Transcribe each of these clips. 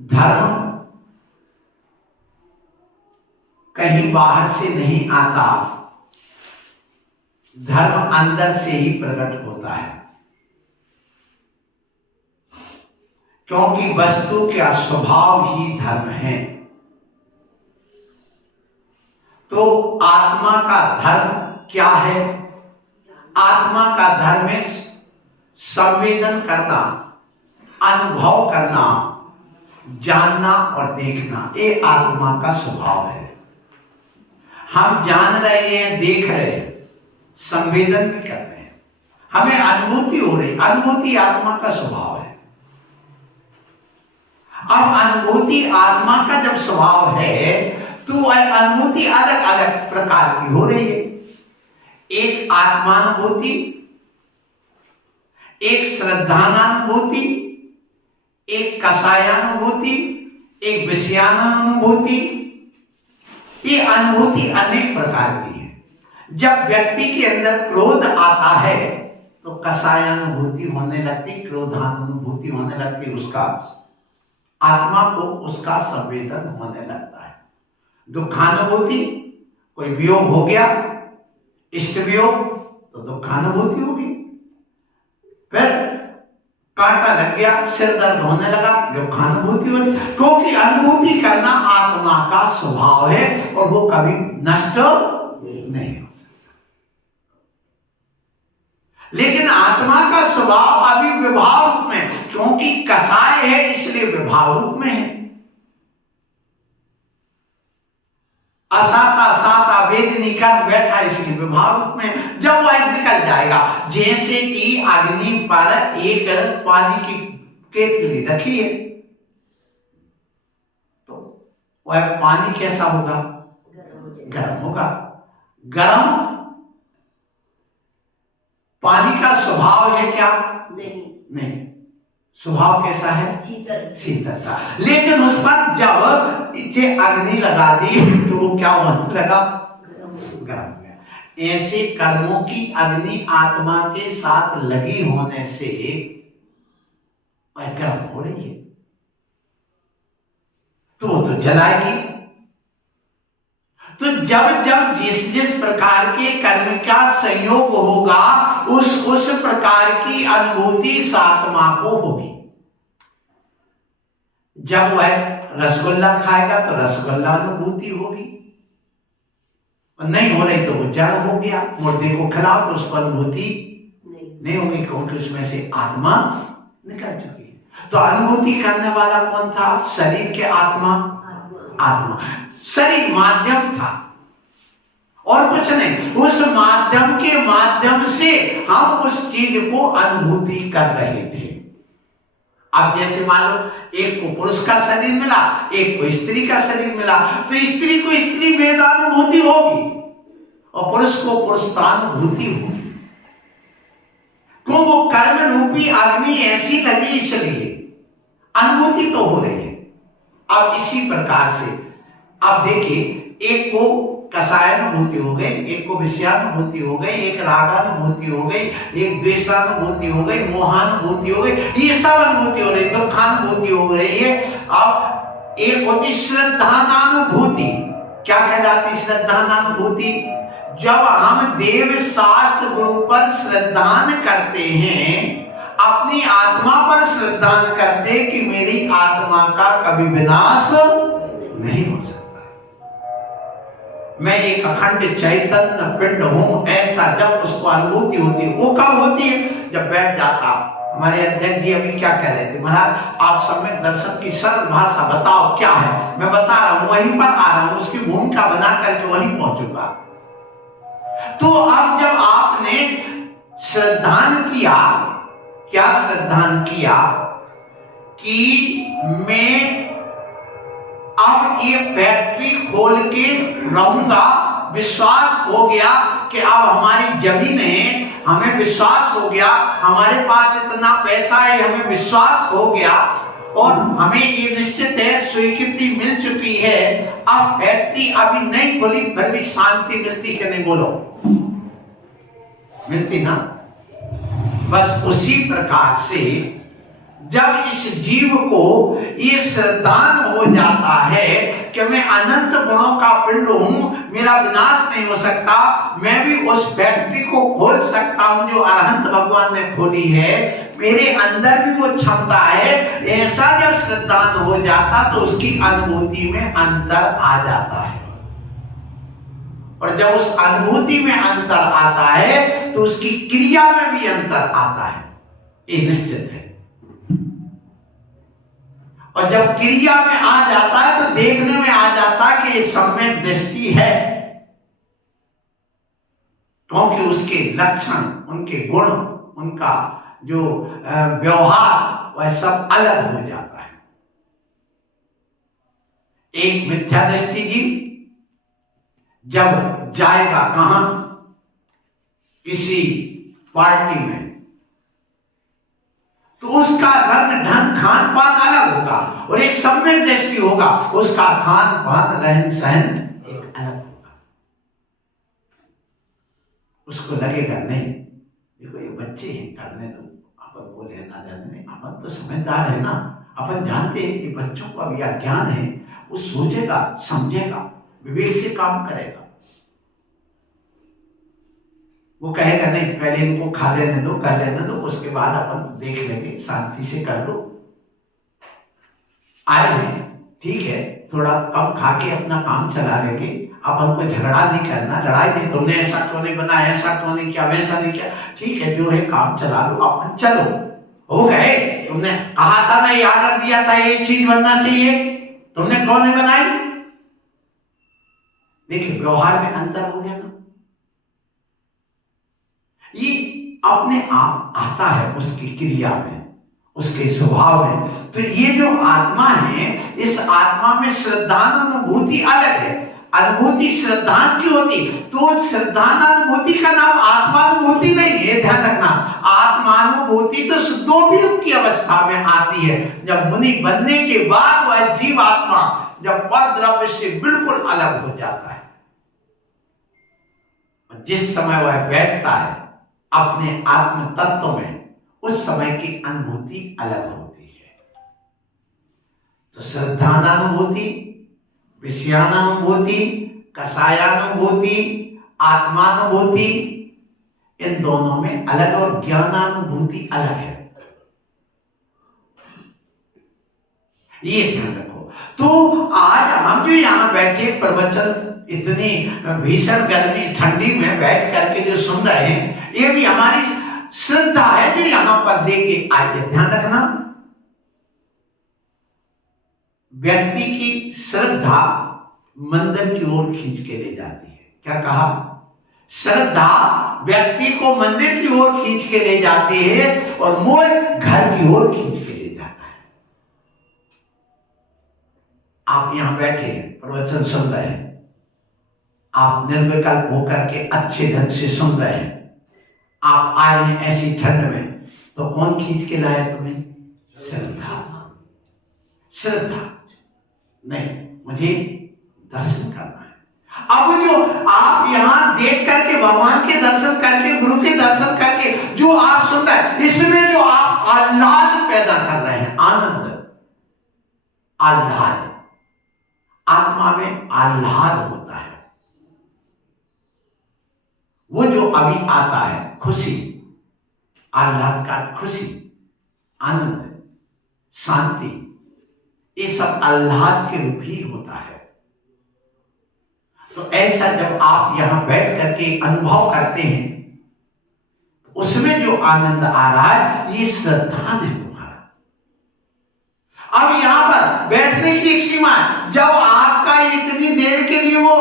धर्म कहीं बाहर से नहीं आता, धर्म अंदर से ही प्रकट होता है, क्योंकि वस्तु का स्वभाव ही धर्म है। तो आत्मा का धर्म क्या है? आत्मा का धर्म है संवेदन करना, अनुभव करना, जानना और देखना। ये आत्मा का स्वभाव है। हम जान रहे हैं, देख रहे हैं, संवेदन भी कर रहे हैं, हमें अनुभूति हो रही। अनुभूति आत्मा का स्वभाव है। अब अनुभूति आत्मा का जब स्वभाव है तो अनुभूति अलग अलग प्रकार की हो रही है। एक आत्मानुभूति, एक श्रद्धानुभूति, एक कषायानुभूति, एक विषयानुभूति। ये अनुभूति अनेक प्रकार की है। जब व्यक्ति के अंदर क्रोध आता है तो कषायानुभूति होने लगती, क्रोधानुभूति होने लगती, उसका आत्मा को उसका संवेदन होने लगता है। दुखानुभूति, कोई वियोग हो गया, इष्ट वियोग, तो दुखानुभूति होगी। फिर कांटा लग गया, सिर दर्द होने लगा, दुखानुभूति होगी। क्योंकि अनुभूति करना आत्मा का स्वभाव है और वो कभी नष्ट नहीं हो सकता। लेकिन आत्मा का स्वभाव अभी विभाव रूप में, क्योंकि कसाय है इसलिए विभाव रूप में है। असाता साता वेदनी कर बैठा इसलिए विभाव रूप में। जब वह निकल जाएगा, जैसे कि अग्नि पर एक पानी की केतली रखी है तो वह पानी कैसा होगा? गर्म होगा। गर्म पानी का स्वभाव है क्या? नहीं। स्वभाव कैसा है? शीतल का। लेकिन उस पर जब इसे अग्नि लगा दी तो वो क्या होने लगा? गर्म हो गया। ऐसे कर्मों की अग्नि आत्मा के साथ लगी होने से वह गर्म हो रही है, तो जलाएगी। तो जब जब जिस प्रकार के कर्म का संयोग होगा उस प्रकार की अनुभूति इस आत्मा को होगी। जब वह रसगुल्ला खाएगा तो रसगुल्ला अनुभूति होगी, और नहीं हो रही तो वो जड़ हो गया। मुर्दे को खिलाओ तो उसको अनुभूति नहीं होगी, क्योंकि उसमें से आत्मा निकल चुकी है। तो अनुभूति करने वाला कौन था? शरीर के आत्मा। शरीर माध्यम था और कुछ नहीं। उस माध्यम के माध्यम से हम उस चीज को अनुभूति कर रहे थे। अब जैसे मान लो एक को पुरुष का शरीर मिला, एक को स्त्री का शरीर मिला, तो स्त्री को स्त्री वेदानुभूति होगी और पुरुष को पुरुषानुभूति होगी। क्यों? वो कर्म रूपी अग्नि ऐसी लगी इसलिए अनुभूति तो हो रही है। अब इसी प्रकार से अब देखिए, एक को कषायानुभूति हो गई, एक को विषयानुभूति हो गई, एक रागानुभूति हो गई, एक द्वेषानुभूति हो गई, मोहानुभूति हो गई, ये सब अनुभूति हो रही, दुखानुभूति हो गई है। अब एक होती श्रद्धानुभूति। क्या कहलाती श्रद्धानुभूति? जब हम देव शास्त्र गुरु पर श्रद्धान करते हैं, अपनी आत्मा पर श्रद्धान करते कि मेरी आत्मा का कभी विनाश नहीं हो सकता, मैं एक अखंड चैतन्य पिंड हूं, ऐसा जब उसको अनुभूति होती है। वो कब होती है? जब बैठ जाता। हमारे अध्यक्ष जी अभी क्या कह रहे थे? महाराज आप सम्यक दर्शन की सरल भाषा बताओ क्या है। मैं बता रहा हूं, वहीं पर आ रहा हूं, उसकी भूमिका बना करके वहीं पहुंचूंगा। तो अब जब आपने श्रद्धान किया, क्या श्रद्धान किया कि मैं अब ये फैक्ट्री खोल के रहूंगा, विश्वास हो गया कि अब हमारी जमीन है, हमें विश्वास हो गया, हमारे पास इतना पैसा है, हमें विश्वास हो गया और हमें ये निश्चित है, स्वीकृति मिल चुकी है। अब फैक्ट्री अभी नहीं खुली फिर भी शांति मिलती कि नहीं? बोलो, मिलती ना? बस उसी प्रकार से जब इस जीव को ये श्रद्धान हो जाता है कि मैं अनंत गुणों का पिंड हूं, मेरा विनाश नहीं हो सकता, मैं भी उस फैक्ट्री को खोल सकता हूं जो अरहंत भगवान ने खोली है, मेरे अंदर भी वो क्षमता है, ऐसा जब श्रद्धान हो जाता तो उसकी अनुभूति में अंतर आ जाता है। और जब उस अनुभूति में अंतर आता है तो उसकी क्रिया में भी अंतर आता है, ये निश्चित है। और जब क्रिया में आ जाता है तो देखने में आ जाता है कि ये सम्यक दृष्टि है, क्योंकि उसके लक्षण, उनके गुण, उनका जो व्यवहार वह सब अलग हो जाता है। एक मिथ्या दृष्टि जीव जब जाएगा कहां, किसी पार्टी में, तो उसका रंग ढंग खान पान अलग होगा, और एक सम्यक दृष्टि होगा, उसका खान पान रहन सहन एक अलग होगा। उसको लगेगा नहीं देखो ये बच्चे हैं, करने दो, अपन को लेना देना नहीं, अपन तो समझदार है ना, अपन जानते हैं कि बच्चों को अभी अज्ञान है, वो सोचेगा, समझेगा, विवेक से काम करेगा। वो कहेगा नहीं पहले इनको खा लेने दो, कर लेने दो, उसके बाद अपन देख लेंगे, शांति से कर लो। आए हैं ठीक है, थोड़ा कम खा के अपना काम चला लेंगे, अपन को झगड़ा नहीं करना, लड़ाई नहीं, तुमने ऐसा क्यों नहीं बनाया, ऐसा क्यों नहीं किया, वैसा नहीं किया, ठीक है जो है काम चला लो, अपन चलो हो गए। तुमने कहा था ना, ये आर्डर दिया था, ये चीज बनना चाहिए, तुमने क्यों नहीं बनाई। देखिए व्यवहार में अंतर हो गया ना, ये अपने आप आता है उसकी क्रिया में, उसके स्वभाव में। तो ये जो आत्मा है, इस आत्मा में श्रद्धानुभूति अलग है। अनुभूति श्रद्धान की होती, तो श्रद्धान अनुभूति का नाम आत्मानुभूति नहीं है, ध्यान रखना। आत्मानुभूति तो शुद्धोपयोग की अवस्था में आती है, जब मुनि बनने के बाद वह जीव आत्मा जब पर द्रव्य से बिल्कुल अलग हो जाता है, जिस समय वह बैठता है अपने आत्म तत्व में, उस समय की अनुभूति अलग होती है। तो श्रद्धानुभूति, विषयानुभूति, कषायानुभूति, आत्मानुभूति, इन दोनों में अलग, और ज्ञानानुभूति अलग है, ये ध्यान रखो। तो आज हम जो यहाँ बैठे प्रवचन, इतनी भीषण गर्मी ठंडी में बैठ करके जो सुन रहे हैं, ये भी हमारी श्रद्धा है जो यहाँ पर लेके आइए। ध्यान रखना, व्यक्ति की श्रद्धा मंदिर की ओर खींच के ले जाती है। क्या कहा? श्रद्धा व्यक्ति को मंदिर की ओर खींच के ले जाती है, और मोह घर की ओर खींच के ले जाता है। आप यहां बैठे प्रवचन सुन रहे हैं, आप निर्विकल्प होकर के अच्छे ढंग से सुन रहे हैं, आप आए हैं ऐसी ठंड में, तो कौन खींच के लाया तुम्हें? श्रद्धा। श्रद्धा नहीं, मुझे दर्शन करना है। अब जो आप यहां देख करके, भगवान के दर्शन करके, गुरु के दर्शन करके जो आप सुन रहे हैं, इसमें जो आप आह्लाद पैदा कर रहे हैं, आनंद, आह्लाद, आत्मा में आह्लाद होता है, वो जो अभी आता है, खुशी, आह्लाद का खुशी, आनंद, शांति, ये सब आह्लाद के रूप ही होता है। तो ऐसा जब आप यहां बैठ करके अनुभव करते हैं, तो उसमें जो आनंद आ रहा है, ये श्रद्धा है तुम्हारा। अब यहां पर बैठने की एक सीमा है, जब आपका इतनी देर के लिए वो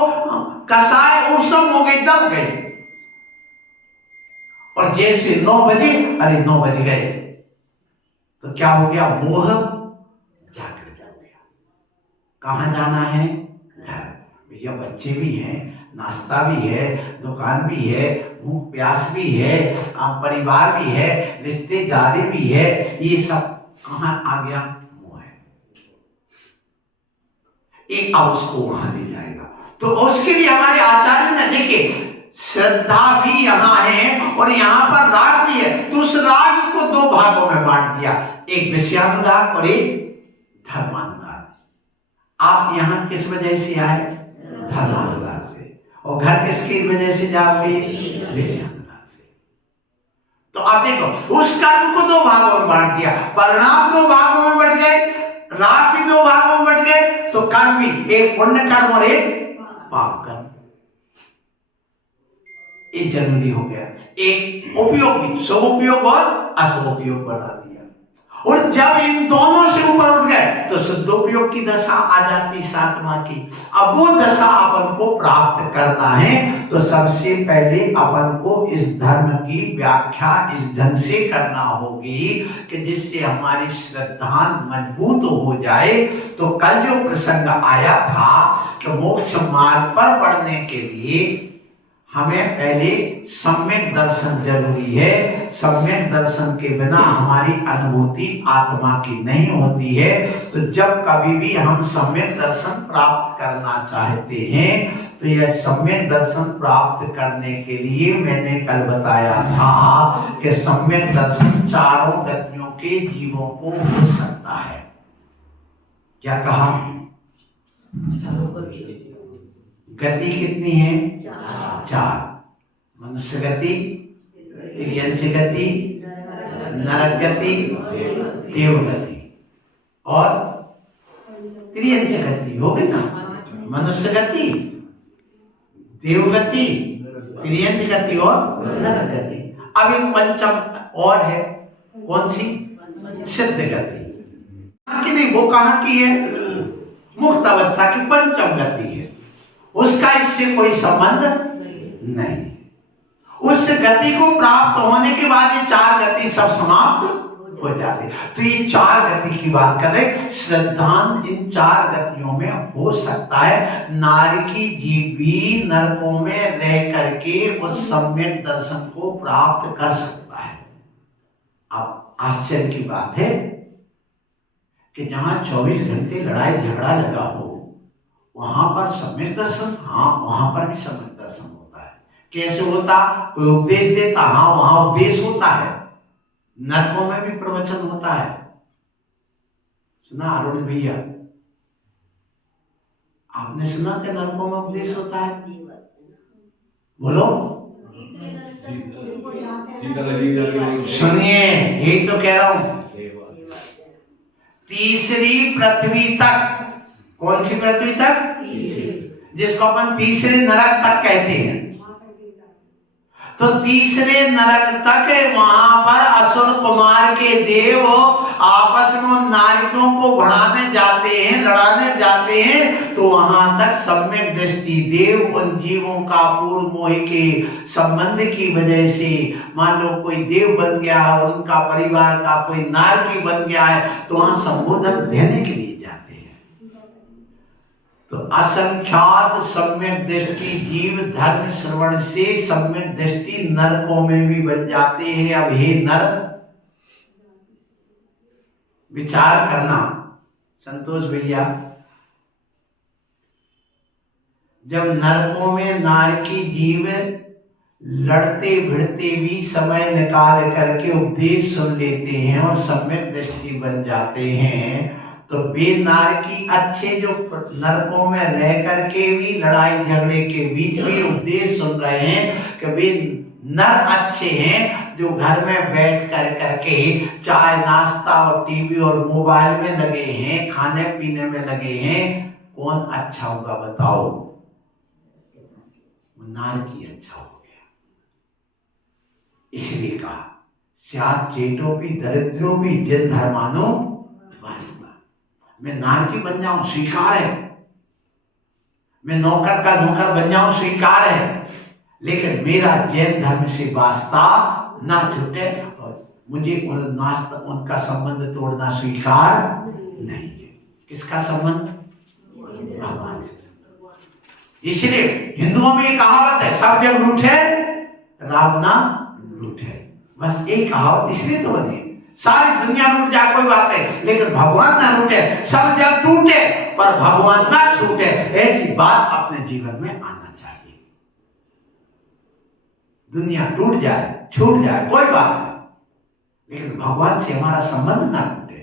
कसाय उपशम हो गई, दब गई, और जैसे 9 बजे, अरे 9 बज गए, तो क्या हो गया? मोह जागृत हो गया। कहां जाना है? घर। भैया बच्चे भी हैं, नाश्ता भी है, दुकान भी है, भूख प्यास भी है, परिवार भी है, रिश्तेदारी भी है, ये सब कहां आ गया? मोह है। एक अब उसको वहां ले जाएगा। तो उसके लिए हमारे आचार्य ने, देखिए, श्रद्धा भी यहाँ है और यहाँ पर राग भी है। तो उस राग को दो भागों में बांट दिया, एक विषयानुराग और एक धर्मानुराग। आप यहाँ किस वजह से आए? धर्मानुराग से। और घर किसकी वजह से जाओगे? विषयानुराग से। तो आप देखो उस कर्म को दो भागों में बांट दिया, परिणाम दो भागों में बट गए, राग भी दो भागों में बट गए, तो कर्म भी एक पुण्य कर्म और एक पाप कर्म। ये जरूरी हो गया। एक उपयोग भी, शुभ उपयोग और अशुभ उपयोग बना दिया। और जब इन दोनों से ऊपर उठ गए तो शुद्धोपयोग की दशा आ जाती सातवां की। अब वो दशा अपन को प्राप्त करना है तो सबसे पहले अपन को इस धर्म की व्याख्या इस ढंग से करना होगी कि जिससे हमारी श्रद्धा मजबूत हो जाए। तो कल जो प्रसंग आया था कि मोक्ष मार्ग पर बढ़ने के लिए हमें पहले सम्यक दर्शन जरूरी है। सम्यक दर्शन के बिना हमारी अनुभूति आत्मा की नहीं होती है। तो जब कभी भी हम सम्यक दर्शन प्राप्त करना चाहते हैं तो यह सम्यक दर्शन प्राप्त करने के लिए मैंने कल बताया था कि सम्यक दर्शन चारों गतियों के जीवों को हो सकता है। क्या कहा? गति कितनी है? चार। मनुष्य गति, तिर्यंच गति, नरक गति, देव गति और तिर्यंच गति हो गई ना। मनुष्य गति, देव गति, तिर्यंच गति और नरक गति। अब एक पंचम और है, कौन सी? सिद्ध गति। कि नहीं, वो कहां की है? मुक्त अवस्था की पंचम गति है। उसका इससे कोई संबंध नहीं। उस गति को प्राप्त होने के बाद ये चार गति सब समाप्त हो जाती। तो ये चार गति की बात करें, श्रद्धान इन चार गतियों में हो सकता है। नारकी जीव भी नरकों में रह करके उस सम्यक दर्शन को प्राप्त कर सकता है। अब आश्चर्य की बात है कि जहां 24 घंटे लड़ाई झगड़ा लगा हो वहां पर सम्यक दर्शन, हाँ वहां पर भी सम्यक दर्शन होता है। कैसे होता? कोई उपदेश देता, हाँ वहां उपदेश होता है। नरकों में भी प्रवचन होता है। सुना अरुण भैया? आपने सुना कि नरकों में उपदेश होता है? बोलो। सुनिए, यही तो कह रहा हूं। तीसरी पृथ्वी तक। कौन सी पृथ्वी तक? जिसको अपन तीसरे नरक तक कहते हैं। तो तीसरे नरक तक वहां पर असुर कुमार के देव आपस में नारियों को बढ़ाने जाते हैं, लड़ाने जाते हैं। तो वहां तक सम्यक दृष्टि देव उन जीवों का पूर्व मोह के संबंध की वजह से, मान लो कोई देव बन गया है और उनका परिवार का कोई नारकी बन गया है तो वहां संबोधन देने के लिए जाते हैं। तो असंख्यात सम्यक दृष्टि जीव धर्म श्रवण से सम्यक दृष्टि नरकों में भी बन जाते हैं। अब हे नर, विचार करना संतोष भैया, जब नरकों में नारकी जीव लड़ते भिड़ते भी समय निकाल करके उपदेश सुन लेते हैं और सम्यक दृष्टि बन जाते हैं, तो वे नारकी अच्छे जो नरकों में रह करके भी लड़ाई झगड़े के बीच भी उपदेश सुन रहे हैं कि वे नर अच्छे हैं जो घर में बैठ कर करके चाय नाश्ता और टीवी और मोबाइल में लगे हैं, खाने पीने में लगे हैं। कौन अच्छा होगा बताओ? नारकी अच्छा हो गया। इसलिए कहा स्यात् चेतोपि दरिद्रोपि जिन धर्मानो वास्ता। मैं नारकी बन जाऊं स्वीकार है, मैं नौकर का नौकर बन जाऊं स्वीकार है, लेकिन मेरा जैन धर्म से वास्ता ना छूटे और मुझे उनका संबंध तोड़ना स्वीकार नहीं है। किसका संबंध? भगवान से। इसलिए हिंदुओं में एक कहावत है, सब जग रूठे राम ना रूठे। बस एक कहावत इसलिए तो बनी, सारी दुनिया रूठ जाए कोई बात है, लेकिन भगवान ना रूठे। सब जग टूटे पर भगवान ना छूटे। ऐसी बात अपने जीवन में आना चाहिए। दुनिया टूट जाए, छूट जाए, कोई बात नहीं, लेकिन भगवान से हमारा संबंध ना टूटे,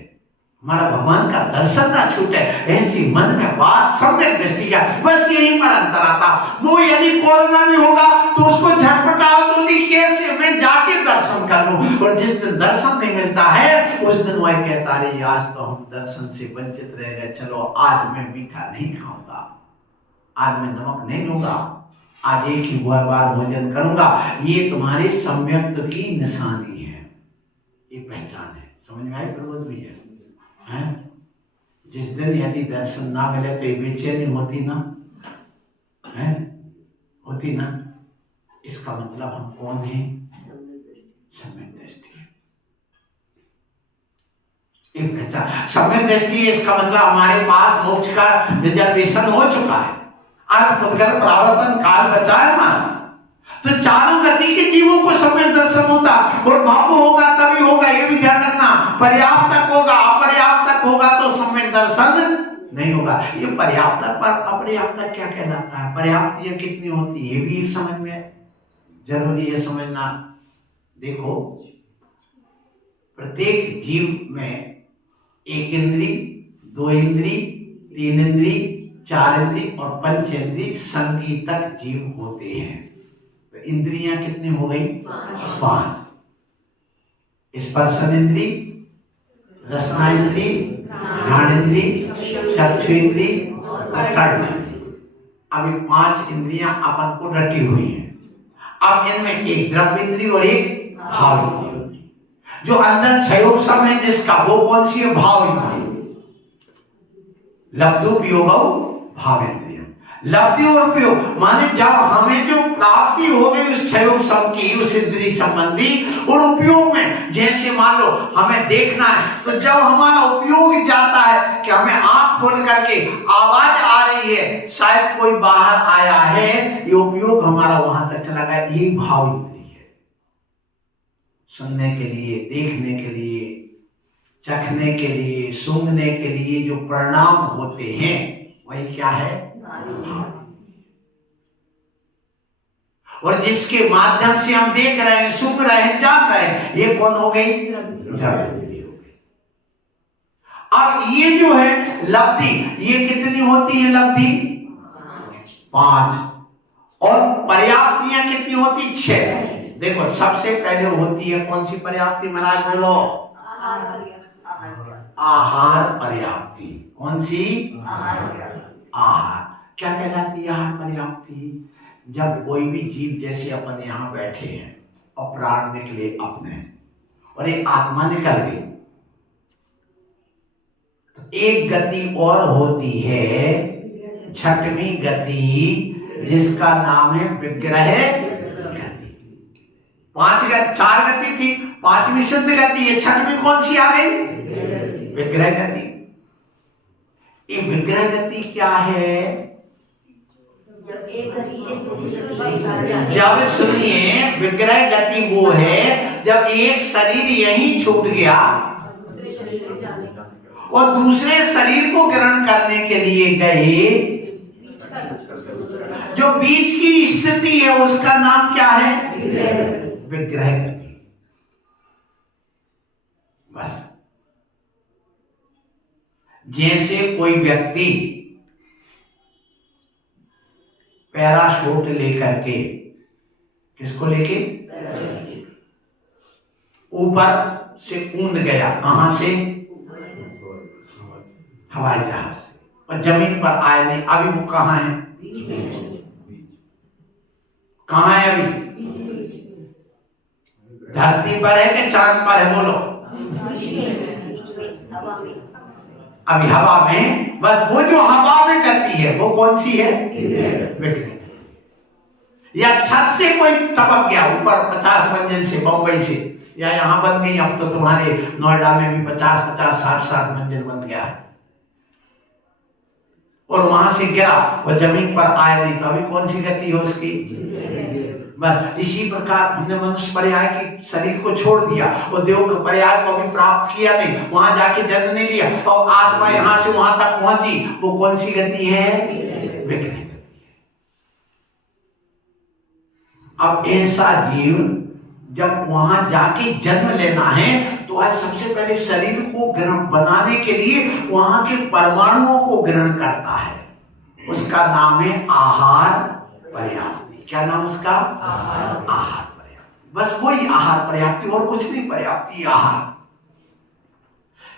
हमारा भगवान का दर्शन ना छूटे, ऐसी मन में बात सम्यक दृष्टि का, बस यही पर अंतर आता। वो यदि कोरोना में होगा तो उसको झटपटाओ तो कैसे मैं जाके दर्शन कर लूं, और जिस दिन दर्शन नहीं मिलता है उस दिन वह कहता है आज तो हम दर्शन से वंचित रह गए, चलो आज मैं मीठा नहीं खाऊंगा, आज मैं नमक नहीं लूंगा, आज एक ही बार भोजन करूंगा। ये तुम्हारे सम्यक्त की निशानी है, ये पहचान है। समझ में आई प्रबोध भैया? हैं? जिस दिन यदि दर्शन ना मिले तो ये बेचैनी होती ना, हैं? होती ना। इसका मतलब हम कौन हैं? सम्यक दृष्टि। एक पहचान सम्यक दृष्टि, इसका मतलब हमारे पास मोक्ष का रिजर्वेशन हो चुका है, अर्थ प्रावर्तन काल बचा है ना, तो चारों गति के जीवों को सम्यक दर्शन होता, और भाव होगा तभी होगा, ये भी ध्यान रखना। पर्याप्त तक होगा, अपर्याप्त तक होगा तो सम्यक दर्शन नहीं होगा। ये पर्याप्त पर अपर्याप्त क्या कहलाता है, पर्याप्त ये कितनी होती है, ये भी समझ में जरूरी है समझना। देखो प्रत्येक जीव में एक इंद्री, दो इंद्री, तीन इंद्री, चार इंद्री और पंच इंद्री संगीतक जीव होते हैं। तो इंद्रियां कितनी हो गई? 5। स्पर्शन इंद्री, रसना इंद्री, घ्राण इंद्री, चक्षु इंद्री और कर्म इंद्री। अब ये 5 इंद्रियां अपन को रटी हुई हैं। अब इनमें एक द्रव्य इंद्री और एक भाव इंद्री, जो अंदर क्षयोपम है जिसका, वो कौन सी है? भाव इंद्री। लब्धोपयोग भाव इंद्रिय, लब्धि और उपयोग माने जब हमें जो प्राप्ति हो गई उस क्षयोपम की, उस इंद्रिय संबंधी, और उपयोग में जैसे मान लो हमें देखना है, तो जब हमारा उपयोग जाता है कि हमें आंख खोल करके आवाज आ रही है, शायद कोई बाहर आया है, ये उपयोग हमारा वहां तक चला गया, ये भाव इंद्रिय है। सुनने के लिए, देखने के लिए, चखने के लिए, सूंघने के लिए जो परिणाम होते हैं वही क्या है? और जिसके माध्यम से हम देख रहे हैं, सूंघ रहे हैं, जान रहे हैं, ये कौन हो गई? द्रव्य इंद्रिय हो गई। अब ये जो है लब्धि, ये कितनी होती है लब्धि? 5। और पर्याप्तियां कितनी होती? 6। देखो सबसे पहले होती है कौन सी पर्याप्ति? महाराज बोलो। आहार पर्याप्ति। कौन सी? आहार। क्या कहलाती है आहार पर्याप्ति? जब कोई भी जीव, जैसे अपन यहाँ बैठे हैं और प्राण निकले अपने, और एक आत्मा निकल गई, तो एक गति और होती है, 6वीं गति, जिसका नाम है विग्रह गति। 4 गति थी, 5वीं सिद्ध गति है, 6वीं कौन सी आ गई? विग्रह गति। ये विग्रह गति क्या है? जब सुनिए, विग्रह गति वो है जब एक शरीर यहीं छूट गया और दूसरे शरीर को ग्रहण करने के लिए गए, जो बीच की स्थिति है उसका नाम क्या है? विग्रह गति। बस जैसे कोई व्यक्ति पैराशूट लेकर के, किसको लेके? ऊपर से कूद गया, कहां से? हवाई जहाज से, और जमीन पर आए नहीं। अभी वो कहां है? कहां है अभी? धरती पर है कि चांद पर है? बोलो। अभी हवा में। बस वो जो हवा में गति है वो कौन सी है? विग्रह। या छत से कोई टपक गया ऊपर 50 मंजिल से, बंबई से, या यहाँ बन गई, अब तो तुम्हारे नोएडा में भी 50-50, 60-60 मंजिल बन गया है, और वहां से गिरा, वो जमीन पर आया नहीं, तो अभी कौन सी गति है उसकी? बस इसी प्रकार हमने मनुष्य पर्याय के शरीर को छोड़ दिया और देव के पर्याय को भी प्राप्त किया नहीं, वहां जाके जन्म नहीं लिया, और आत्मा यहां से वहां तक पहुंची, वो कौन सी गति है? विग्रह गति है। अब ऐसा जीव जब वहां जाके जन्म लेना है तो आज सबसे पहले शरीर को ग्रहण बनाने के लिए वहां के परमाणुओं को ग्रहण करता है। उसका नाम है आहार पर्याप्ति। क्या नाम उसका? आहार पर्याप्ति। बस वही आहार पर्याप्ति और कुछ नहीं। पर्याप्ति आहार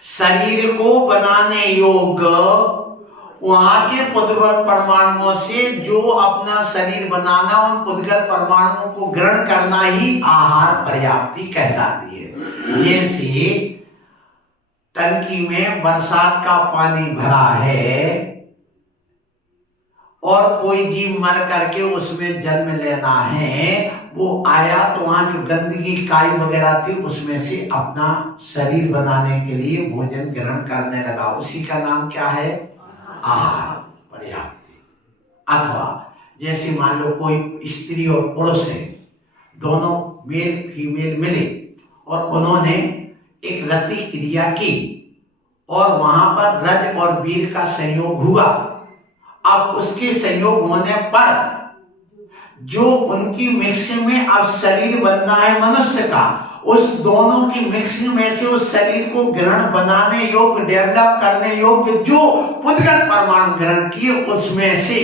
शरीर को बनाने योग्य वहां के पुद्गल परमाणुओं से जो अपना शरीर बनाना, उन पुद्गल परमाणुओं को ग्रहण करना ही आहार पर्याप्ति कहलाती है। जैसे टंकी में बरसात का पानी भरा है और कोई जीव मर करके उसमें जन्म लेना है, वो आया तो वहां जो गंदगी काई वगैरह थी उसमें से अपना शरीर बनाने के लिए भोजन ग्रहण करने लगा। उसी का नाम क्या है? आहार पर्याप्ति। अथवा जैसे मान लो कोई स्त्री और पुरुष है, दोनों मेल फीमेल मिले और उन्होंने एक रति क्रिया की और वहां पर रज और वीर का संयोग हुआ। अब उसके संयोग होने पर जो उनकी मिक्सिंग में अब शरीर बनना है मनुष्य का, उस दोनों की मिक्सिंग में से उस शरीर को ग्रहण बनाने योग्य, डेवलप करने योग्य जो पुद्गल परमाणु ग्रहण किए, उसमें से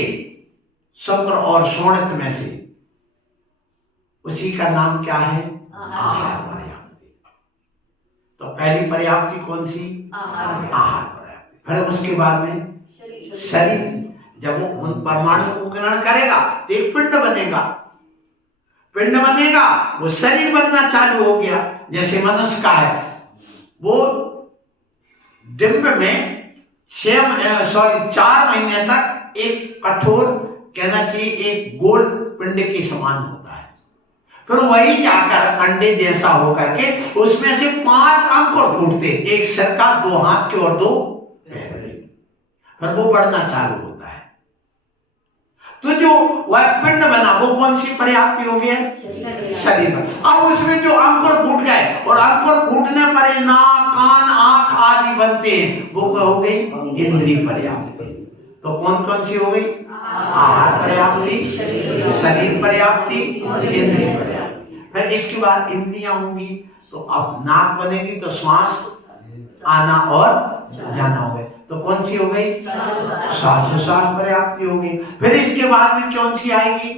शुक्र और शोणित में से, उसी का नाम क्या है? आहार पर्याप्ति। तो पहली पर्याप्ति कौन सी? आहार पर्याप्ति। फिर उसके बाद में शरीर, जब वो उन परमाणु को ग्रहण करेगा तो एक पिंड बनेगा। पिंड बनेगा, वो शरीर बनना चालू हो गया। जैसे मनुष्य का है, वो डिंब में 4 महीने तक एक कठोर, कहना चाहिए एक गोल पिंड के समान होता है। फिर वही जाकर अंडे जैसा होकर के उसमें से 5 अंकुर फूटते, एक सिर का, 2 हाथ के और 2 पैर के। फिर वो बढ़ना चालू होता है। तो जो वह पिंड बना वो कौन सी पर्याप्ति हो गया? शरीर। अब उसमें जो अंकुर फूट गए और अंकुर फूटने पर नाक, कान, आंख आदि बनते हैं, वो क्या हो गई? इंद्रिय पर्याप्ति। तो कौन कौन सी हो गई? आहार पर्याप्ति, शरीर पर्याप्ति, इंद्रिय पर्याप्ति। फिर इसके बाद इंद्रियां होंगी, तो अब नाक बनेगी तो श्वास आना और जाना हो गए, तो कौन सी हो गई? श्वास पर्याप्ति हो गई। फिर इसके बाद में कौन सी आएगी?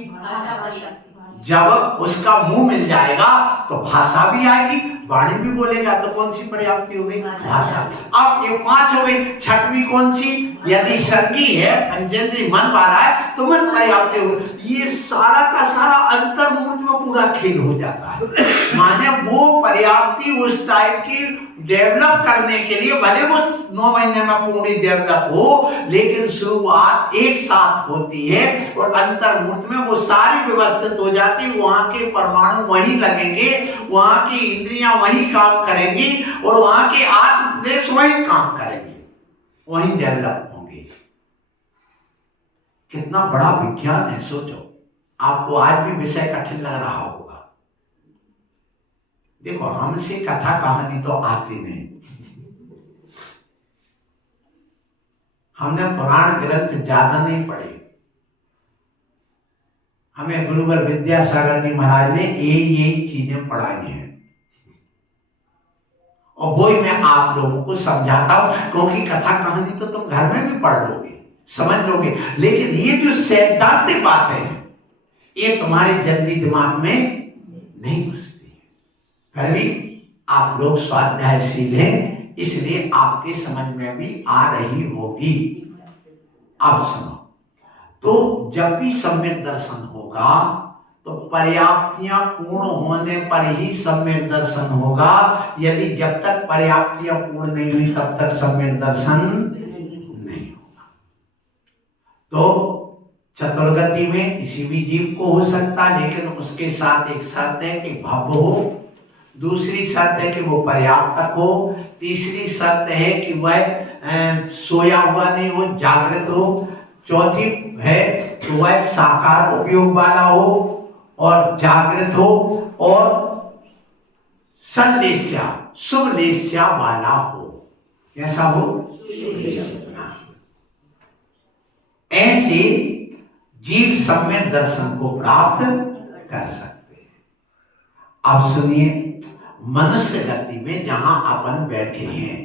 जब उसका मुंह मिल जाएगा तो भाषा भी आएगी, वाणी भी बोलेगा, तो कौन सी पर्याप्ति हो गई? भाषा। अब ये 5 हो गई। छठवीं कौन सी? यदि सर्गी है, पंचेंद्रिय मन वाला है, तो मन पर्याप्ति हो गई। ये सारा का सारा अंतर्मूर्त में पूरा खेल हो जाता है। माने वो पर्याप्ति उस टाइप की डेवलप करने के लिए, भले वो 9 महीने में पूरी डेवलप हो, लेकिन शुरुआत एक साथ होती है और अंतर्मूर्त में वो सारी व्यवस्थित हो जाती है। वहां के परमाणु वहीं लगेंगे, वहां की इंद्रियां वहीं काम करेंगी और वहां के आत्मदेश वहीं काम करेंगे, वहीं डेवलप होंगे। कितना बड़ा विज्ञान है, सोचो। आपको आज भी विषय कठिन लग रहा होगा। देखो, हमसे कथा कहानी तो आती नहीं, हमने पुराण ग्रंथ ज्यादा नहीं पढ़े। हमें गुरुवर विद्यासागर जी महाराज ने यही चीजें पढ़ाई हैं और वही मैं आप लोगों को समझाता हूं, क्योंकि कथा कहानी तो तुम घर में भी पढ़ लोगे, समझ लोगे, लेकिन ये जो सैद्धांतिक बातें हैं ये तुम्हारे जल्दी दिमाग में नहीं घुसती। फिर भी आप लोग स्वाध्यायशील हैं, इसलिए आपके समझ में भी आ रही होगी। अब सुनो, तो जब भी सम्यक दर्शन होगा तो पर्याप्तियां पूर्ण होने पर ही सम्यक दर्शन होगा। यदि जब तक पर्याप्तियां पूर्ण नहीं हुई तब तक सम्यक दर्शन नहीं होगा। तो चतुर्गति में किसी भी जीव को हो सकता है, लेकिन उसके साथ एक शर्त है कि भव हो, दूसरी शर्त है कि वो पर्याप्त हो, तीसरी शर्त है कि वह सोया हुआ नहीं हो, जागृत हो, चौथी है कि वह साकार उपयोग वाला हो और जागृत हो और सल्लेस्या, शुभ लेस्या वाला हो। कैसा हो? ऐसे जीव सम्यक दर्शन को प्राप्त कर सकते। अब सुनिए, मनुष्य गति में जहां अपन बैठे हैं,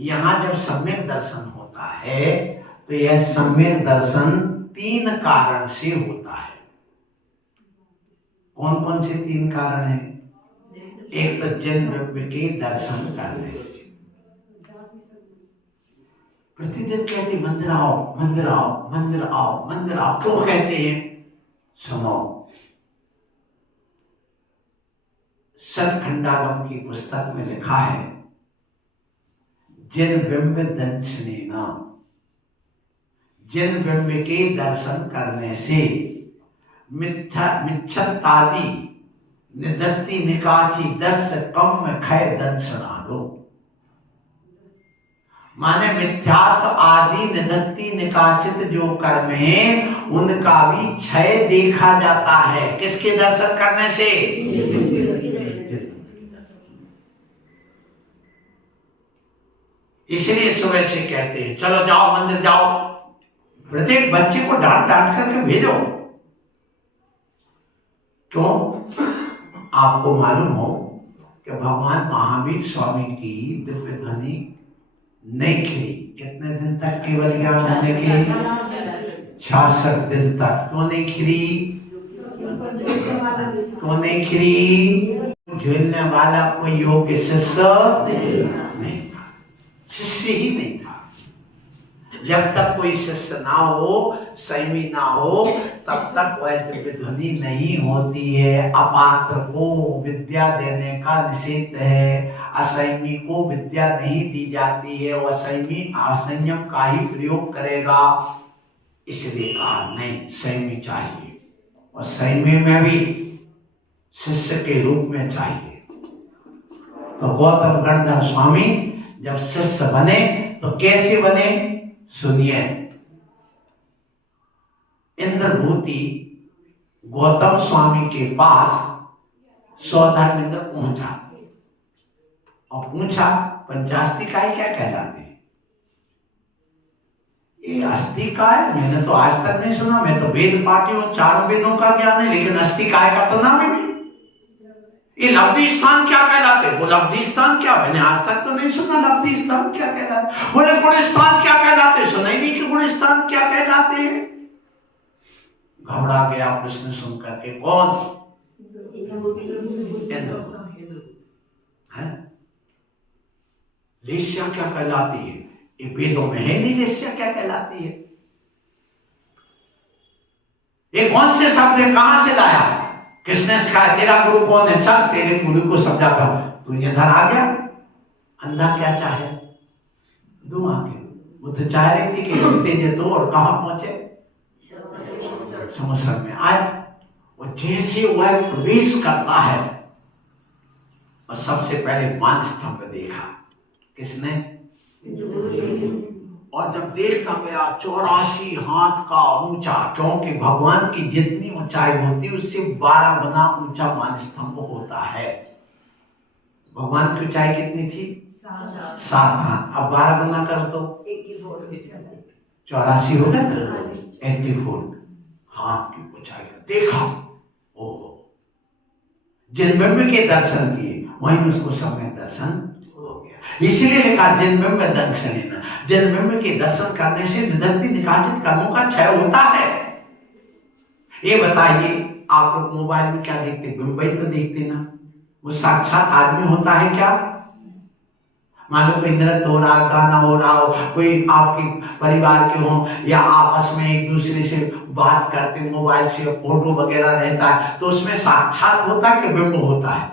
यहां जब सम्यक दर्शन होता है तो यह सम्यक दर्शन 3 कारण से होता है। कौन कौन से 3 कारण हैं? एक तो जन्म के दर्शन करने से। प्रतिदिन कहते मंदिर आओ, मंदिर आओ, मंदिर आओ, मंदिर आओ, क्यों कहते हैं? सुनो, सतखंडागम की पुस्तक में लिखा है, जिन बिंब दंशनेना, जिन बिंब के दर्शन करने से मिच्छतादि निदत्ति निकाची 10 कम खय दंशना दो। माने मिथ्यात्व आदि निदत्ति निकाचित जो कर्म है उनका भी क्षय देखा जाता है। किसके दर्शन करने से? इसलिए सुबह से कहते हैं चलो जाओ मंदिर जाओ। प्रत्येक बच्चे को डांट डांट करके भेजो। क्यों? आपको मालूम हो कि भगवान महावीर स्वामी की दिव्य ध्वनि नहीं खिली। कितने दिन तक केवल ज्ञान होने के? 66 दिन तक। क्यों नहीं खिली? क्यों नहीं खिली? झेलने वाला कोई योग्य शिष्य नहीं था, शिष्य ही नहीं था। जब तक कोई शिष्य ना हो, संयमी ना हो, तब तक वह दिव्य ध्वनि नहीं होती है। अपात्र को विद्या देने का निषेध है, असंयमी को विद्या नहीं दी जाती है। वह संयमी असंयम का ही प्रयोग करेगा। इसलिए कहा नहीं, संयमी चाहिए, और संयमी में भी शिष्य के रूप में चाहिए। तो गौतम गणधर स्वामी जब शिष्य बने तो कैसे बने? सुनिए, इंद्रभूति गौतम स्वामी के पास सौदामिंद्र पहुंचा और पूछा, पंचास्तिकाय क्या कहलाते हैं? ये अस्तिकाय मैंने तो आज तक नहीं सुना। मैं तो वेद पाठी हूं, 4 वेदों का ज्ञान है, लेकिन अस्तिकाय का तो नाम ही नहीं। ये लब्धि स्थान क्या कहलाते? वो लब्धि स्थान क्या? मैंने आज तक तो नहीं सुना लब्धि स्थान क्या कहलाते। बोले गुण स्थान क्या कहलाते? सुना ही नहीं कि गुण स्थान क्या कहलाते हैं। घबरा गया प्रश्न सुन करके। कौन? लेस्या क्या कहलाती है? ये वेदों में है नहीं लेस्या क्या कहलाती है। ये कौन से शब्द है? कहां से लाया? किसने सिखाया? तेरा गुरु कौन है? चल तेरे गुरु को समझाता हूं। तू इधर आ गया। अंधा क्या चाहे? दो आंखें। वो तो चाह रही थी कि तेजे तो, और कहां पहुंचे? समुद्र में आए। और जैसे वह प्रवेश करता है और सबसे पहले मान स्तंभ देखा। किसने? और जब देखता गया 84 हाथ का ऊंचा, क्योंकि भगवान की जितनी ऊंचाई होती उससे 12 गुना ऊंचा मान स्तंभ होता है। भगवान की ऊंचाई कितनी थी? 7 हाथ। अब 12 गुना करो तो 84 हो गया ना, 84 हाथ की ऊंचाई। देखा, ओहो, जिन बिंब के दर्शन किए वहीं उसको सम्यक दर्शन हो गया। इसलिए लिखा जन्म में दर्शन। जन्म के दर्शन करने से निदत्ति निकाचित कर्मों का क्षय होता है। ये बताइए, आप लोग मोबाइल में क्या देखते? बिंब ही तो देखते ना। वो साक्षात आदमी होता है क्या? मान लो कोई नृत्य हो रहा, गाना हो रहा हो, कोई आपके परिवार के हो, या आपस में एक दूसरे से बात करते मोबाइल से, फोटो वगैरह रहता है, तो उसमें साक्षात होता है कि बिंब होता है?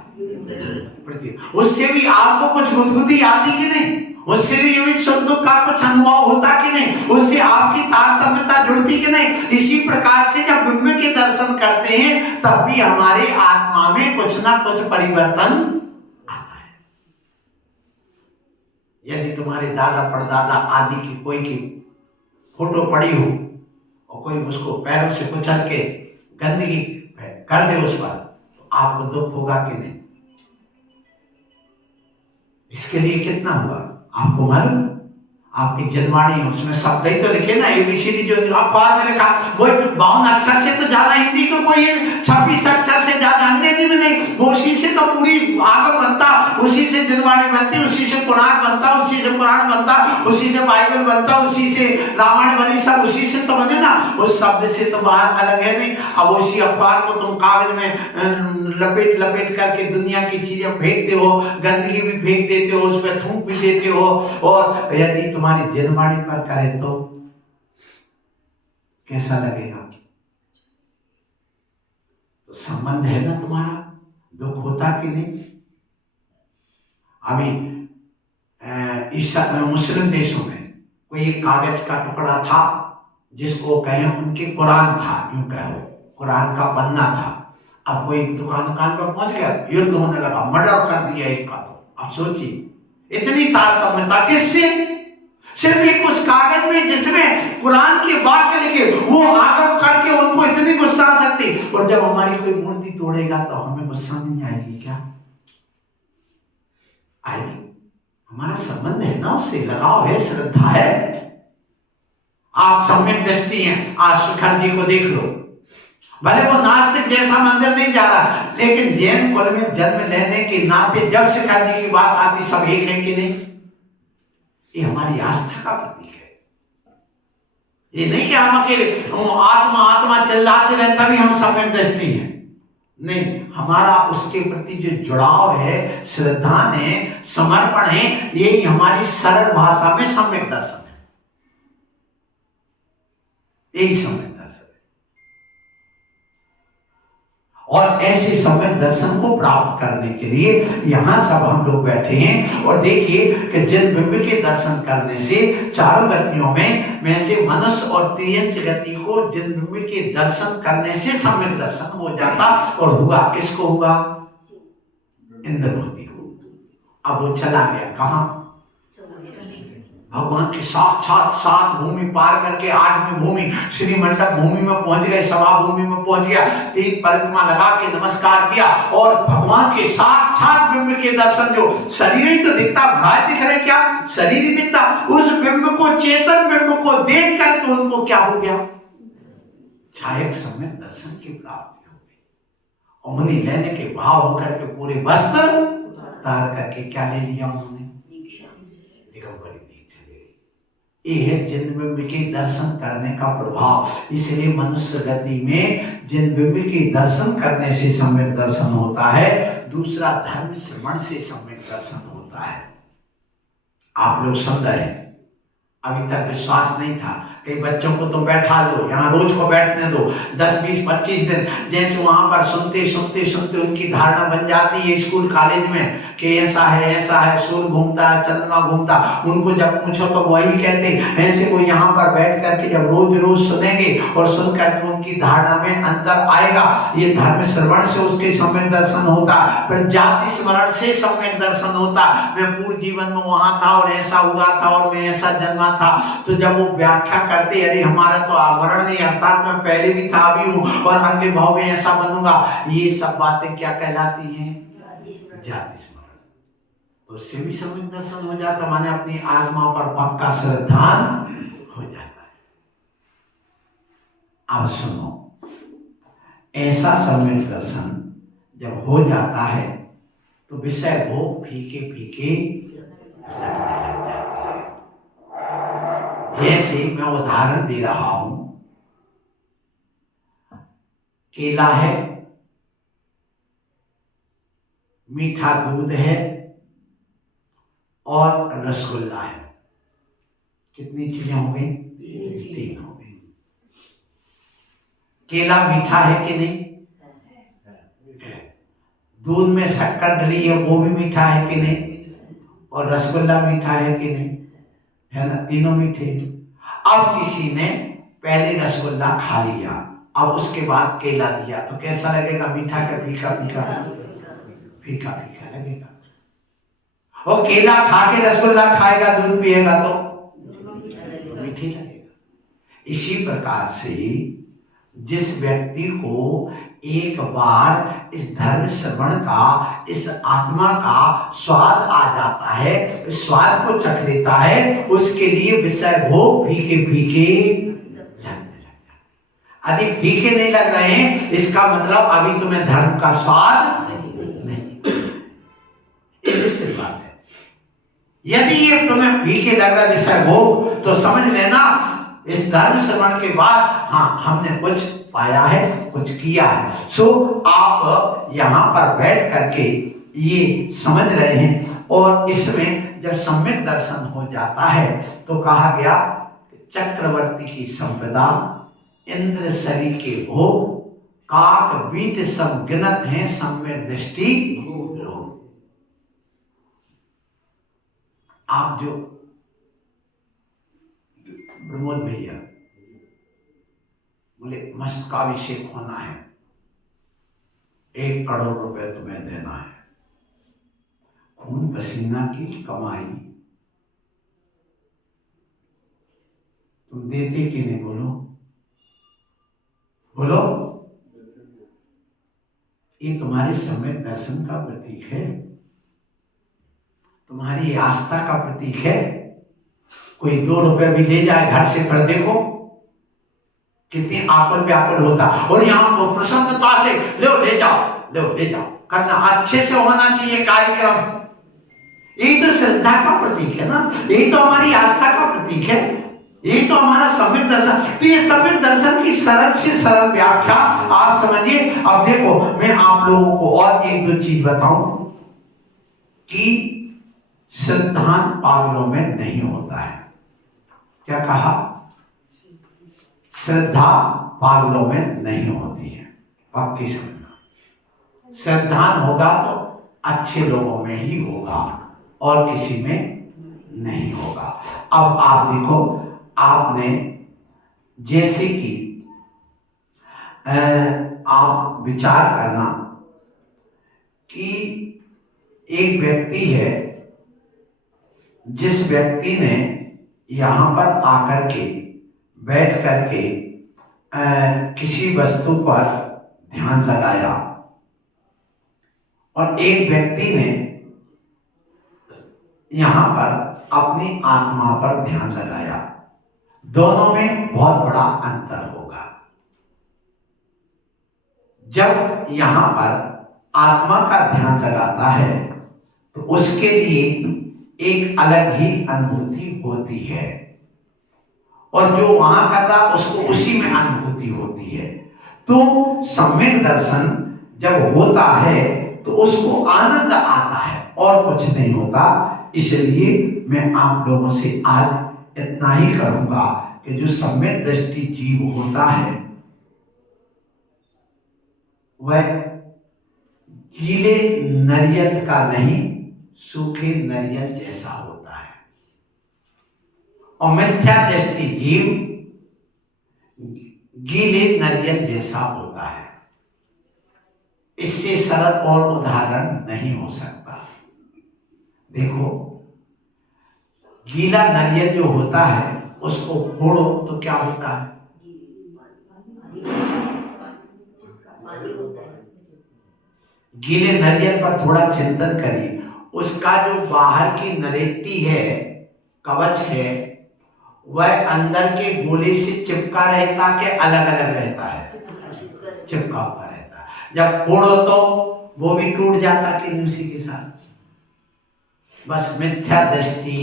उससे भी आपको कुछ गुदगुदी आती कि नहीं? उससे भी सुख दुख का कुछ अनुभव होता कि नहीं? उससे आपकी तारतम्यता जुड़ती कि नहीं? इसी प्रकार से जब बिंब के दर्शन करते हैं तब भी हमारे आत्मा में कुछ ना कुछ परिवर्तन आता है। यदि तुम्हारे दादा परदादा आदि की कोई की फोटो पड़ी हो और कोई उसको पैरों से कुचल के गंदगी कर दे उस पर, तो आपको दुख होगा कि नहीं? इसके लिए कितना हुआ आपको मालूम? आपकी जनवाणी है, उसमें शब्द ही तो लिखे ना, ABCD जो अखबार में लिखा, वो 52 अक्षर से तो ज्यादा हिंदी को कोई 26 अक्षर से ज्यादा अंग्रेजी में नहीं, उसी से तो पूरी आगम बनता, उसी से जनवाणी बनती, उसी से पुराण बनता, उसी से पुराण बनता, उसी से बाइबल बनता, उसी से रामायण बनी, सब उसी से तो बने ना, उस शब्द से तो बाहर अलग है नहीं। अब उसी अखबार को तुम कागज में लपेट लपेट करके दुनिया की चीजें फेंकते हो, गंदगी भी फेंक देते हो, उस पर थूक भी देते हो, और यदि तुम्हारी जनवाणी पर करे तो कैसा लगेगा? तो संबंध है ना तुम्हारा, दुख होता कि नहीं? अभी मुस्लिम देशों में कोई एक कागज का टुकड़ा था जिसको कहें उनके कुरान था, यूं कहो कुरान का पन्ना था। अब कोई दुकान पर पहुंच गया, युद्ध होने लगा, मर्डर कर दिया एक का, तो अब सोचिए इतनी तारतम्यता किससे? सिर्फ एक उस कागज में जिसमें कुरान के वाक्य लिखे, वो आगम करके उनको इतनी गुस्सा आ सकती। और जब हमारी कोई मूर्ति तोड़ेगा तो हमें गुस्सा नहीं आएगी क्या? आएगी। हमारा संबंध है ना उससे, लगाव है, श्रद्धा है। आप सम्यक दृष्टि हैं, आज शिखर जी को देख लो, भले वो नास्तिक जैसा मंदिर नहीं जा रहा, लेकिन जैन कुल में जन्म लेने के नाते जब शिखर जी की बात आती सब एक है कि नहीं? ये हमारी आस्था का प्रतीक है। ये नहीं कि हम अकेले आत्मा आत्मा चिल्लाते रहे तभी हम सम्यक दृष्टि हैं, नहीं, हमारा उसके प्रति जो जुड़ाव है, श्रद्धा ने, समर्पण है, यही हमारी सरल भाषा में सम्यक दर्शन है। यही सम्यक दर्शन है। और ऐसे सम्यक दर्शन को प्राप्त करने के लिए यहां सब हम लोग बैठे हैं। और देखिए कि जिन बिंब के दर्शन करने से चारों गतियों में से मनुष्य और त्रियंच गति को जिन बिंब के दर्शन करने से सम्यक दर्शन हो जाता। और हुआ किसको? हुआ इंद्रभूति को। अब वो चला गया कहां? भगवान की साक्षात 7 भूमि पार करके 8वीं भूमि श्री मंडप भूमि में पहुंच गए, सभा भूमि में पहुंच गया, 3 परिक्रमा लगा के नमस्कार किया और भगवान के साक्षात बिंब के दर्शन, जो शरीर ही तो दिखता, भाई दिख रहे क्या? शरीर ही दिखता, उस बिंब को, चेतन बिंब को देख करके उनको क्या हो गया? छायक सम्यक दर्शन की प्राप्ति हो गई। और मुनि लेने के भाव होकर के पूरे वस्त्र उतार करके क्या ले लिया उन्होंने? ये है जिन बिंब के दर्शन करने का प्रभाव। इसलिए मनुष्य गति में जिन बिंब के दर्शन करने से सम्यक दर्शन होता है, दूसरा धर्म श्रवण से सम्यक दर्शन होता है। आप लोग सुन रहे हैं, अभी तक विश्वास नहीं था। कई बच्चों को तुम बैठा लो, यहाँ रोज को बैठने दो, 10, 20, 25 दिन, जैसे वहां पर सुनते सुनते सुनते उनकी धारणा बन जाती है स्कूल कॉलेज में कि ऐसा है, सूर्य घूमता है, चंद्रमा घूमता। उनको जब पूछो तो वही कहते। ऐसे वो यहाँ पर बैठ करके जब रोज रोज सुनेंगे और सुन करके उनकी धारणा में अंतर आएगा। ये धर्म श्रवण से उसके सम्यक दर्शन होता, फिर जाति स्मरण से सम्यक दर्शन होता। मैं पूर्व जीवन में वहां था और ऐसा हुआ था और मैं ऐसा जन्मा था। तो जब वो व्याख्या करते, अरे हमारा तो आवरण नहीं, अर्थात मैं पहले भी था, अभी हूँ और अगले भाव में ऐसा बनूंगा, ये सब बातें क्या कहलाती हैं? जाति स्मरण। तो उससे भी सम्यक दर्शन हो जाता, माने अपनी आत्मा पर पक्का श्रद्धान हो जाता है। अब सुनो, ऐसा सम्यक दर्शन जब हो जाता है तो विषय भोग फीके फीके लगने लग जाते हैं। जैसे मैं उदाहरण दे रहा हूं, केला है, मीठा दूध है और रसगुल्ला है। कितनी चीजें हो गई? 3 हो गई। केला मीठा है कि नहीं? दूध में शक्कर डली है, वो भी मीठा है कि नहीं? और रसगुल्ला मीठा है कि नहीं? है ना, तीनों मीठे। अब किसी ने पहले रसगुल्ला खा लिया, अब उसके बाद केला दिया, तो कैसा लगेगा? मीठा का फीका फीका? फीका फीका लगेगा। और केला खा के रसगुल्ला खाएगा, दूध पिएगा तो मीठे लगेगा। इसी प्रकार से जिस व्यक्ति को एक बार इस धर्म श्रवण का, इस आत्मा का स्वाद आ जाता है, इस स्वाद को चख लेता है, उसके लिए विषय भोग फीके फीके लगने लगता है। यदि फीके नहीं लग रहे हैं, इसका मतलब अभी तुम्हें धर्म का स्वाद नहीं। ये निश्चित बात है। यदि ये तुम्हें फीके लग रहा है विषय भोग, तो समझ लेना इस धर्म श्रवण के बाद हाँ हमने कुछ पाया है, कुछ किया है। सो आप यहाँ पर बैठ करके ये समझ रहे हैं। और इसमें जब सम्यक दर्शन हो जाता है तो कहा गया चक्रवर्ती की संपदा, इंद्र शरी के भोग, काक बीट सब गिनत हैं, सम्यक दृष्टि लोग। आप जो प्रमोद भैया बोले मस्तकाभिषेक होना है, 1 करोड़ रुपए तुम्हें देना है, खून पसीना की कमाई, तुम देते कि नहीं? बोलो बोलो। ये तुम्हारे सम्यक दर्शन का प्रतीक है, तुम्हारी आस्था का प्रतीक है। कोई 2 रुपए भी ले जाए घर से, पर देखो कितनी आकुल व्याकुल होता। और यहाँ को प्रसन्नता से लो ले जाओ करना, अच्छे से होना चाहिए कार्यक्रम। यही तो श्रद्धा का प्रतीक है ना, यही तो हमारी आस्था का प्रतीक है, यही तो हमारा सम्यक दर्शन। तो ये सम्यक दर्शन की सरल से सरल व्याख्या आप समझिए। अब देखो मैं आप लोगों को और 1-2 चीज बताऊं कि श्रद्धान पागलों में नहीं होता है। क्या कहा? श्रद्धा पागलों में नहीं होती है, पक्की समझना। श्रद्धान होगा तो अच्छे लोगों में ही होगा और किसी में नहीं होगा। अब आप देखो, आपने जैसे कि आप विचार करना कि एक व्यक्ति है, जिस व्यक्ति ने यहाँ पर आकर के बैठ करके किसी वस्तु पर ध्यान लगाया और एक व्यक्ति ने यहाँ पर अपनी आत्मा पर ध्यान लगाया, दोनों में बहुत बड़ा अंतर होगा। जब यहाँ पर आत्मा का ध्यान लगाता है तो उसके लिए एक अलग ही अनुभूति होती है, और जो वहां कर रहा उसको उसी में अनुभूति होती है। तो सम्यक दर्शन जब होता है तो उसको आनंद आता है और कुछ नहीं होता। इसलिए मैं आप लोगों से आज इतना ही कहूंगा कि जो सम्यक दृष्टि जीव होता है वह गीले नारियल का नहीं, सूखे नारियल जैसा होता है। और मिथ्या दृष्टि जीव गीले नारियल जैसा होता है। इससे सरल और उदाहरण नहीं हो सकता। देखो, गीला नारियल जो होता है उसको फोड़ो तो क्या होता है? गीले नारियल पर थोड़ा चिंतन करिए, उसका जो बाहर की नरेटी है, कवच है, वह अंदर के गोले से चिपका रहता कि अलग अलग रहता है? चिपका हुआ रहता है। जब फोड़ो तो वो भी टूट जाता कि उसी के साथ। बस मिथ्या दृष्टि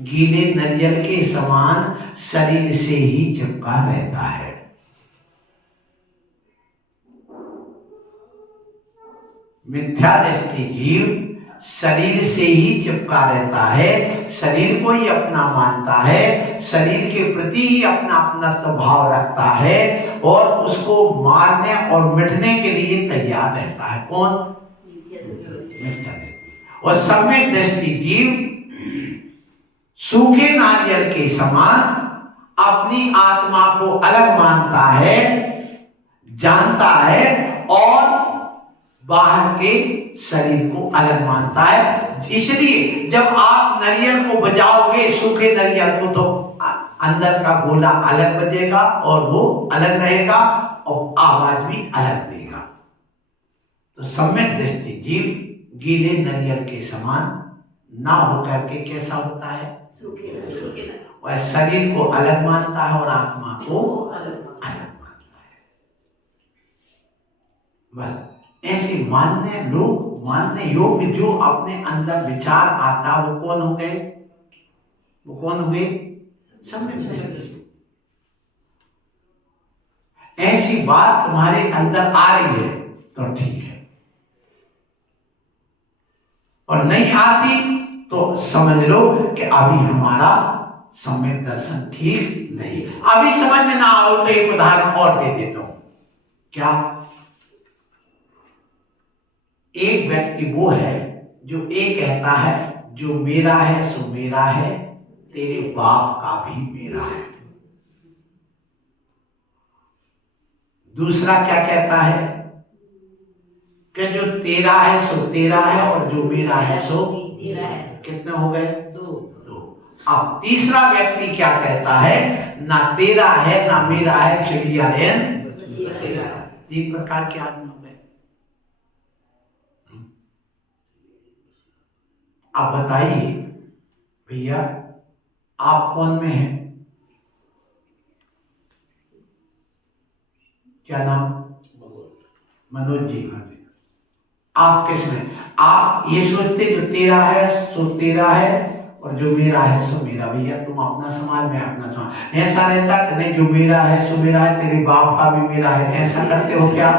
गीले नारियल के समान शरीर से ही चिपका रहता है। मिथ्या दृष्टि जीव शरीर से ही चिपका रहता है, शरीर को ही अपना मानता है, शरीर के प्रति ही अपना अपनत्व भाव रखता है और उसको मारने और मिटने के लिए तैयार रहता है। कौन? मिथ्या दृष्टि। और सम्यक दृष्टि जीव सूखे नारियल के समान अपनी आत्मा को अलग मानता है, जानता है और बाहर के शरीर को अलग मानता है। इसलिए जब आप नारियल को बजाओगे, सूखे नारियल को, तो अंदर का गोला अलग बजेगा और वो अलग रहेगा और आवाज भी अलग देगा। तो सम्यक दृष्टि जीव गीले नारियल के समान ना होकर के कैसा होता है, सूखे। वह शरीर को अलग मानता है और आत्मा को अलग मानता है। बस ऐसे मानने योग्य जो अपने अंदर विचार आता वो कौन हो गए, वो कौन हुए, सम्यक दृष्टि। ऐसी बात तुम्हारे अंदर आ रही है तो ठीक है, और नहीं आती तो समझ लो कि अभी हमारा सम्यक दर्शन ठीक नहीं। अभी समझ में ना आओ तो एक उदाहरण और दे देता हूं। क्या एक व्यक्ति वो है जो ये कहता है जो मेरा है सो मेरा है, तेरे बाप का भी मेरा है। दूसरा क्या कहता है कि जो तेरा है सो तेरा है और जो मेरा है सो तेरा है। कितने हो गए, दो। अब तीसरा व्यक्ति क्या कहता है, ना तेरा है ना मेरा है, चिड़िया है। तीन प्रकार के आदमी हो गए। आप बताइए भैया आप कौन में हैं, क्या नाम, मनोज जी। हाँ जी। आप किस में, आप ये सोचते जो तेरा है सो तेरा है और जो मेरा है सो मेरा। भैया तुम अपना समाज में अपना समाज, ऐसा रहता कि नहीं जो मेरा है सो मेरा है, तेरे बाप का भी मेरा है, ऐसा करते हो क्या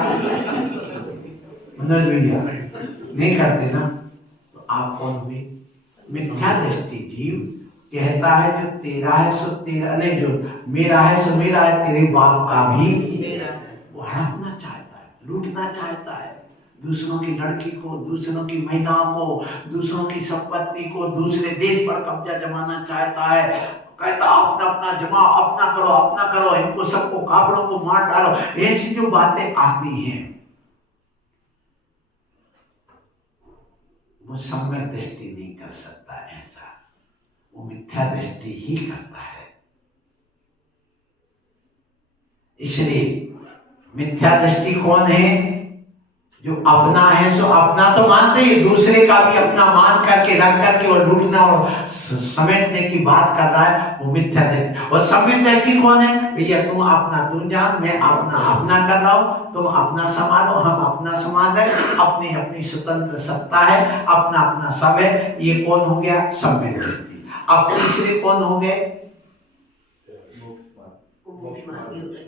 मनोज भैया? नहीं करते ना। तो आप कौन हुए, मिथ्या दृष्टि जीव कहता है जो तेरा है सो तेरा, नहीं जो मेरा है सो मेरा है, तेरे बाप का भी मेरा। वो हड़पना चाहता है, लूटना चाहता है, दूसरों की लड़की को, दूसरों की महिलाओं को, दूसरों की संपत्ति को, दूसरे देश पर कब्जा जमाना चाहता है। कहता अपना जमाओ, अपना करो, इनको सबको काफिरों को मार डालो। ऐसी जो बातें आती हैं वो सम्यक दृष्टि नहीं कर सकता ऐसा, वो मिथ्या दृष्टि ही करता है। इसलिए मिथ्या दृष्टि कौन है, जो अपना है सो अपना तो मानते ही, दूसरे का भी अपना मान करके रख करके और लूटना और समेटने की बात कर रहा है, वो मिथ्या दृष्टि। और सम्यक दृष्टि कौन है, भैया तुम अपना तुम जान, मैं अपना कर रहा हूं, तुम अपना संभालो, हम अपना संभाल रहे, अपनी अपनी स्वतंत्र सत्ता है, अपना सब है। ये कौन हो गया, सम्यक दृष्टि। अब तीसरे कौन हो गए,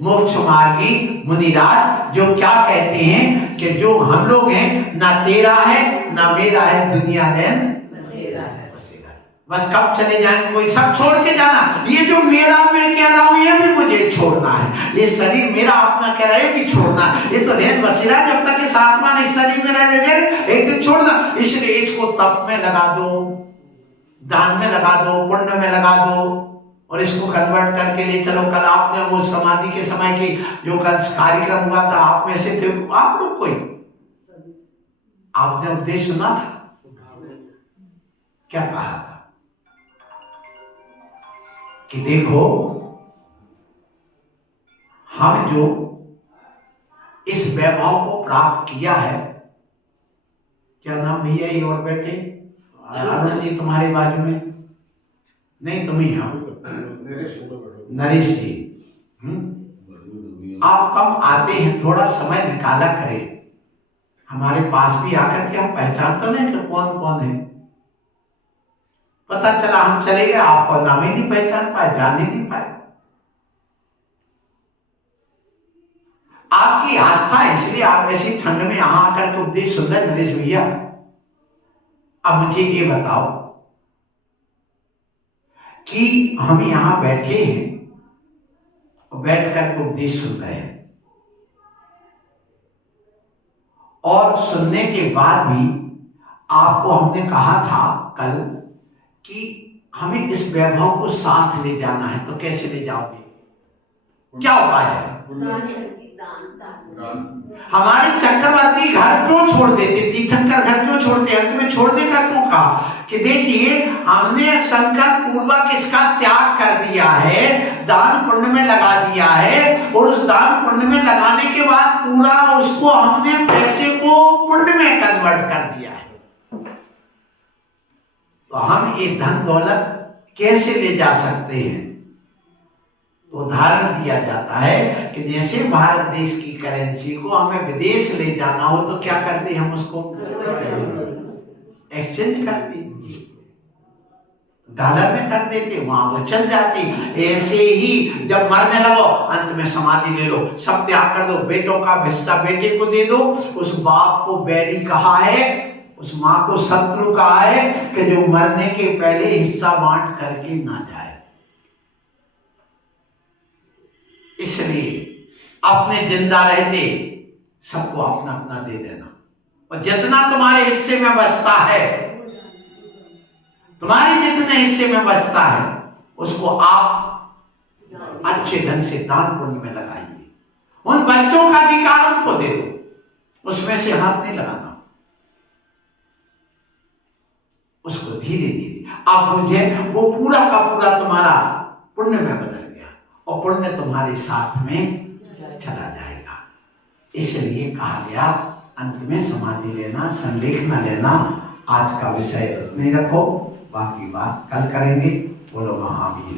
मोक्ष मार्गी मुनिराज, जो क्या कहते हैं कि जो हम लोग हैं ना तेरा है ना मेरा है, दुनिया में बसेरा है। बस कब चले जाएंगे, कोई सब छोड़ के जाना। ये जो मेरा मैं कह रहा हूं ये भी मुझे छोड़ना है, ये शरीर मेरा अपना कह रहा है ये भी छोड़ना है। ये तो रेन बसेरा, जब तक इस आत्मा ने शरीर में रह एक दिन छोड़ना। इसलिए इसको तप में लगा दो, दान में लगा दो, पुण्य में लगा दो और इसको कन्वर्ट करके ले चलो। कल आपने वो समाधि के समय की जो कल कार्यक्रम हुआ था, आप में से थे आप लोग, कोई आपने उपदेश सुना था, क्या कहा था कि देखो हम जो इस वैभव को प्राप्त किया है, क्या नाम भैया ये और बेटे, आनंद जी तुम्हारे बाजू में नहीं, तुम ही हो नरेश जी। आप कम आते हैं, थोड़ा समय निकाला करें हमारे पास भी आकर के, हम पहचान तो नहीं कि कौन कौन है। पता चला हम चले गए, आपको नाम ही नहीं पहचान पाए, जान ही नहीं पाए। आपकी आस्था, इसलिए आप ऐसी ठंड में यहां आकर के उपदेश सुन रहे नरेश भैया। अब मुझे ये बताओ कि हम यहां बैठे हैं, बैठ करके उपदेश सुन रहे हैं और सुनने के बाद भी आपको हमने कहा था कल कि हमें इस वैभव को साथ ले जाना है, तो कैसे ले जाओगे, क्या उपाय है? हमारे चक्रवर्ती घर क्यों छोड़ देते, तीर्थंकर घर क्यों छोड़ते, अंत में छोड़ने का क्यों कहा कि देखिए हमने संकल्प पूर्वक इसका त्याग कर दिया है, दान पुण्य में लगा दिया है, और उस दान पुण्य में लगाने के बाद पूरा उसको हमने पैसे को पुण्य में कन्वर्ट कर दिया है। तो हम ये धन दौलत कैसे ले जा सकते हैं? तो उदाहरण दिया जाता है कि जैसे भारत देश की करेंसी को हमें विदेश ले जाना हो तो क्या करते हैं, हम उसको एक्सचेंज करते, डॉलर में कर देते, वहां वो चल जाती। ऐसे ही जब मरने लगो अंत में समाधि ले लो, सब त्याग कर दो, बेटों का हिस्सा बेटे को दे दो, उस बाप को बैरी कहा है, उस माँ को शत्रु कहा है कि जो मरने के पहले हिस्सा बांट करके ना जाए। इसलिए अपने जिंदा रहते सबको अपना अपना दे देना, और जितना तुम्हारे हिस्से में बचता है, तुम्हारे जितने हिस्से में बचता है उसको आप अच्छे ढंग से दान पुण्य में लगाइए। उन बच्चों का अधिकार उनको दे दो, उसमें से हाथ नहीं लगाना, उसको धीरे धीरे अब मुझे वो पूरा का पूरा तुम्हारा पुण्य में बदल गया, और पुण्य तुम्हारे साथ में चला जाएगा। इसलिए कहा गया अंत में समाधि लेना, संलेख न लेना। आज का विषय नहीं रखो, बाकी बात कल करेंगे। बोलो महावीर।